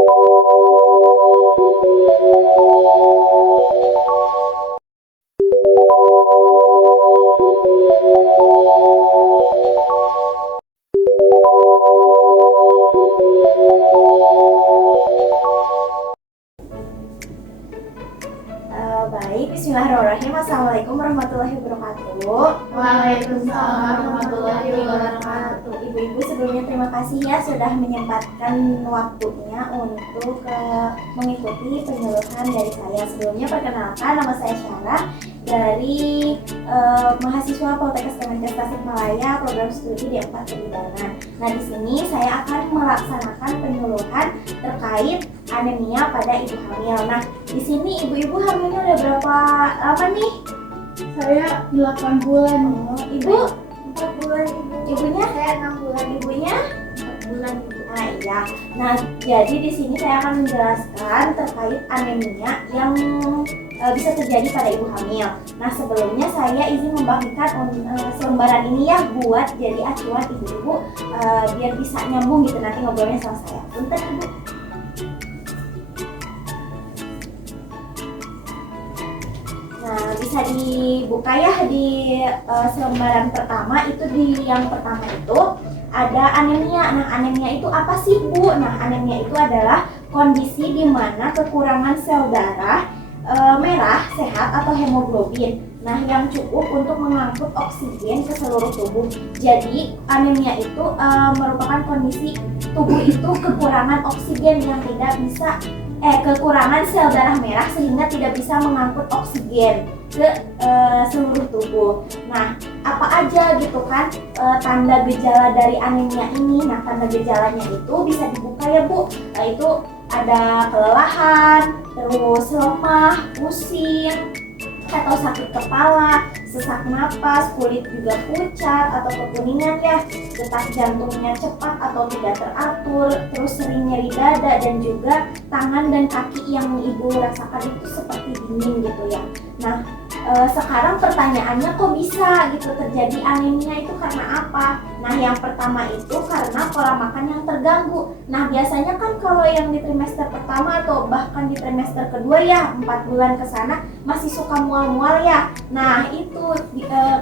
Baik, bismillahirrahmanirrahim. Assalamualaikum warahmatullahi wabarakatuh. Waalaikumsalam warahmatullahi wabarakatuh. Ibu-ibu, sebelumnya terima kasih ya sudah menyempatkan waktunya untuk mengikuti penyuluhan dari saya. Sebelumnya perkenalkan, nama saya Syarah dari mahasiswa Poltekkes Kemenkes Tasikmalaya, program studi D4 Pembidana. Nah, di sini saya akan melaksanakan penyuluhan terkait anemia pada ibu hamil. Nah, di sini ibu-ibu hamilnya udah berapa lama nih? Saya 8 bulan. Ibu 4 bulan ibu. Ibunya? Saya 6 bulan. Ibunya? 4 bulan ibu. Nah, iya. Nah, jadi di sini saya akan menjelaskan terkait anemia yang bisa terjadi pada ibu hamil. Nah, sebelumnya saya izin membagikan selembaran ini ya buat jadi acuan ibu-ibu biar bisa nyambung gitu nanti ngobrolnya sama saya. Bentar ibu. Nah, bisa dibuka ya di selembaran pertama. Itu di yang pertama itu ada anemia. Nah, anemia itu apa sih, Bu? Nah, anemia itu adalah kondisi di mana kekurangan sel darah merah sehat atau hemoglobin. Nah, yang cukup untuk mengangkut oksigen ke seluruh tubuh. Jadi, anemia itu merupakan kondisi tubuh itu kekurangan oksigen yang tidak bisa kekurangan sel darah merah sehingga tidak bisa mengangkut oksigen ke seluruh tubuh. Nah, apa aja gitu kan tanda gejala dari anemia ini? Nah, tanda gejalanya itu bisa dibuka ya, Bu. Itu ada kelelahan, terus lemah, pusing, atau sakit kepala, sesak napas, kulit juga pucat atau kekuningan ya, detak jantungnya cepat atau tidak teratur, terus sering nyeri dada dan juga tangan dan kaki yang ibu rasakan itu seperti dingin gitu ya. Nah, sekarang pertanyaannya kok bisa gitu terjadi anemia itu karena apa? Nah, yang pertama itu karena pola makan yang terganggu. Nah, biasanya kan kalau yang di trimester pertama atau bahkan di trimester kedua ya 4 bulan ke sana masih suka mual-mual ya. Nah, itu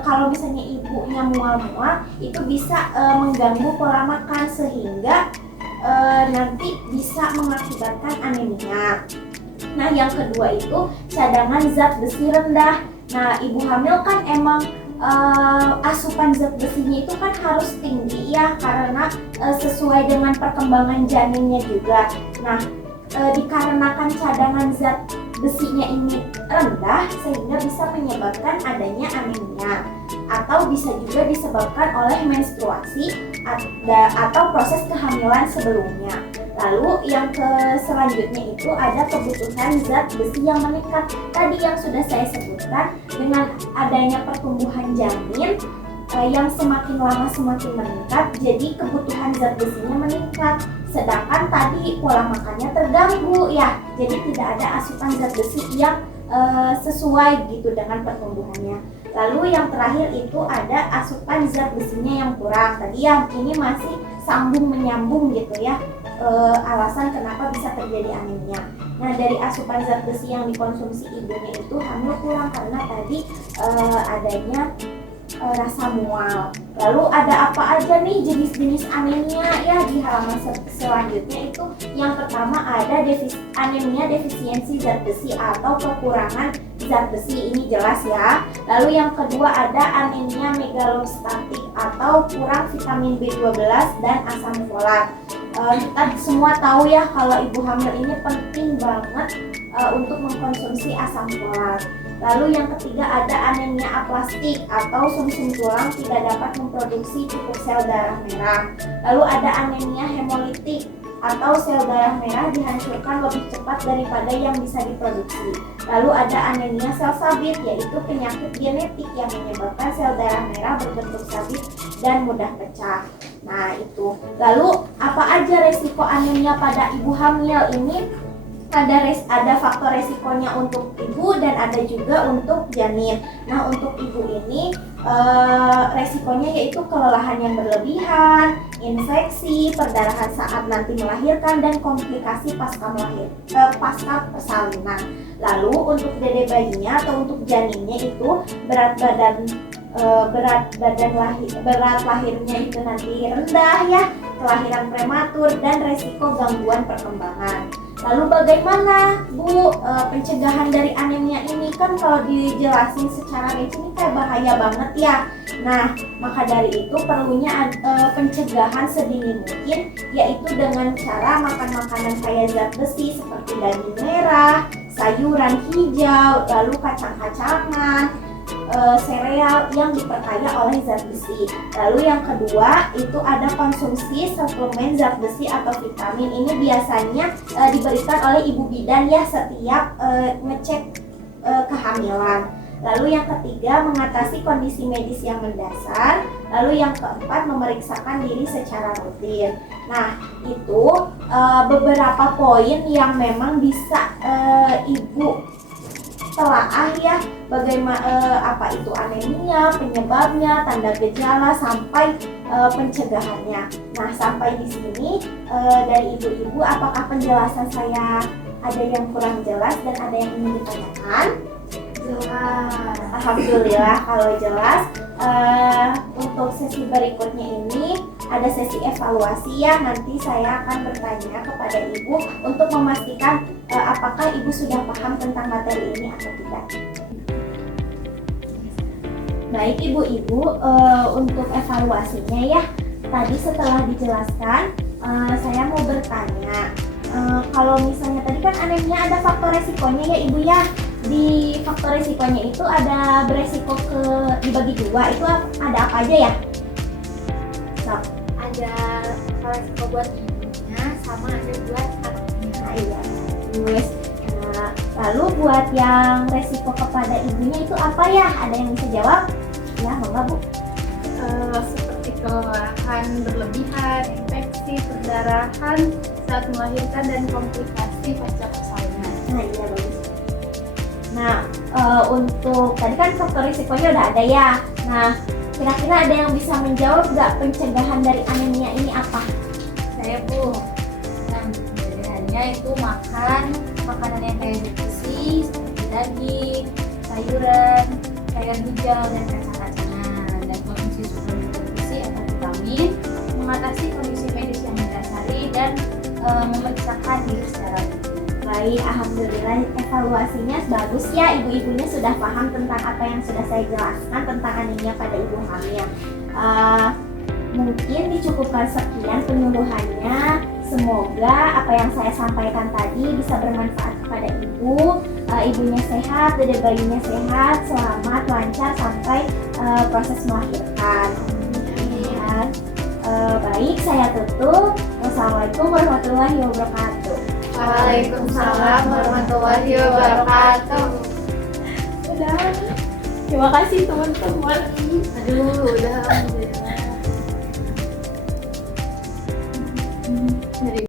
kalau misalnya ibunya mual-mual itu bisa mengganggu pola makan sehingga nanti bisa mengakibatkan anemia. Nah, yang kedua itu cadangan zat besi rendah. Nah, ibu hamil kan emang asupan zat besinya itu kan harus tinggi ya karena sesuai dengan perkembangan janinnya juga. Nah, dikarenakan cadangan zat besinya ini rendah sehingga bisa menyebabkan adanya anemia atau bisa juga disebabkan oleh menstruasi atau proses kehamilan sebelumnya. Lalu yang selanjutnya itu ada kebutuhan zat besi yang meningkat. Tadi yang sudah saya sebutkan, dengan adanya pertumbuhan janin yang semakin lama semakin meningkat, jadi kebutuhan zat besinya meningkat. Sedangkan tadi pola makannya terganggu ya, jadi tidak ada asupan zat besi yang sesuai gitu dengan pertumbuhannya. Lalu yang terakhir itu ada asupan zat besinya yang kurang. Tadi yang ini masih sambung menyambung gitu ya. Alasan kenapa bisa terjadi anemia. Nah, dari asupan zat besi yang dikonsumsi ibunya itu hamil kurang karena tadi adanya rasa mual. Lalu ada apa aja nih jenis-jenis anemia ya di halaman selanjutnya itu yang pertama ada anemia defisiensi zat besi atau kekurangan zat besi, ini jelas ya. Lalu yang kedua ada anemia megalostatik atau kurang vitamin B12 dan asam folat. Kita semua tahu ya kalau ibu hamil ini penting banget untuk mengkonsumsi asam folat. Lalu yang ketiga ada anemia aplastik atau sumsum tulang tidak dapat memproduksi cukup sel darah merah. Lalu ada anemia hemolitik atau sel darah merah dihancurkan lebih cepat daripada yang bisa diproduksi. Lalu ada anemia sel sabit, yaitu penyakit genetik yang menyebabkan sel darah merah berbentuk sabit dan mudah pecah. Nah, itu. Lalu apa aja resiko anemia pada ibu hamil ini? ada faktor resikonya untuk ibu dan ada juga untuk janin. Nah, untuk ibu ini resikonya yaitu kelelahan yang berlebihan, infeksi, perdarahan saat nanti melahirkan, dan komplikasi pasca persalinan. Lalu untuk dede bayinya atau untuk janinnya itu berat lahirnya itu nanti rendah ya, kelahiran prematur, dan resiko gangguan perkembangan. Lalu bagaimana Bu pencegahan dari anemia ini? Kan kalau dijelasin secara rinci ini kayak bahaya banget ya. Nah, maka dari itu perlunya pencegahan sedini mungkin, yaitu dengan cara makan makanan kaya zat besi seperti daging merah, sayuran hijau, lalu kacang-kacangan, sereal yang diperkaya oleh zat besi. Lalu yang kedua itu ada konsumsi suplemen zat besi atau vitamin. Ini biasanya diberikan oleh ibu bidan ya setiap ngecek kehamilan. Lalu yang ketiga mengatasi kondisi medis yang mendasar. Lalu yang keempat memeriksakan diri secara rutin. Nah, itu beberapa poin yang memang bisa ibu telaah ya, bagaimana apa itu anemia, penyebabnya, tanda gejala, sampai pencegahannya. Nah, sampai di sini dari ibu-ibu, apakah penjelasan saya ada yang kurang jelas dan ada yang ingin ditanyakan? Jelas. Alhamdulillah kalau jelas. Untuk sesi berikutnya ini ada sesi evaluasi ya. Nanti saya akan bertanya kepada ibu untuk memastikan apakah ibu sudah paham tentang materi ini atau tidak. Baik ibu-ibu, untuk evaluasinya ya, tadi setelah dijelaskan saya mau bertanya, kalau misalnya tadi kan anemia ada faktor resikonya ya ibu ya. Di faktor resikonya itu ada beresiko dibagi dua, itu ada apa aja ya? Ada resiko buat ibunya sama ada buat anaknya. Nah, iya. Lalu buat yang resiko kepada ibunya itu apa ya? Ada yang bisa jawab? Ya, monggo Bu. Seperti kelelahan berlebihan, infeksi, perdarahan saat melahirkan, dan komplikasi pasca persalinan. Nah, iya bagus. Nah, untuk tadi kan faktor risikonya udah ada ya. Nah, kira-kira ada yang bisa menjawab nggak pencegahan dari anemia ini apa? Saya Bu, nah pencegahannya itu makan makanan yang kaya zat besi seperti daging, sayuran, sayur hijau, dan kacang-kacangan, dan konsumsi suplemen zat besi atau vitamin, mengatasi kondisi medis yang mendasari, dan memeriksakan diri secara rutin. Baik, alhamdulillah evaluasinya bagus ya, ibu-ibunya sudah paham tentang apa yang sudah saya jelaskan tentang anemia pada ibu hamil. Mungkin dicukupkan sekian penyuluhannya. Semoga apa yang saya sampaikan tadi bisa bermanfaat kepada ibu. Ibunya sehat, dede bayinya sehat, selamat, lancar sampai proses melahirkan. Baik, saya tutup. Wassalamualaikum warahmatullahi wabarakatuh. Waalaikumsalam warahmatullahi wabarakatuh. Udah. Terima kasih teman-teman. Aduh, udah alhamdulillah. Dari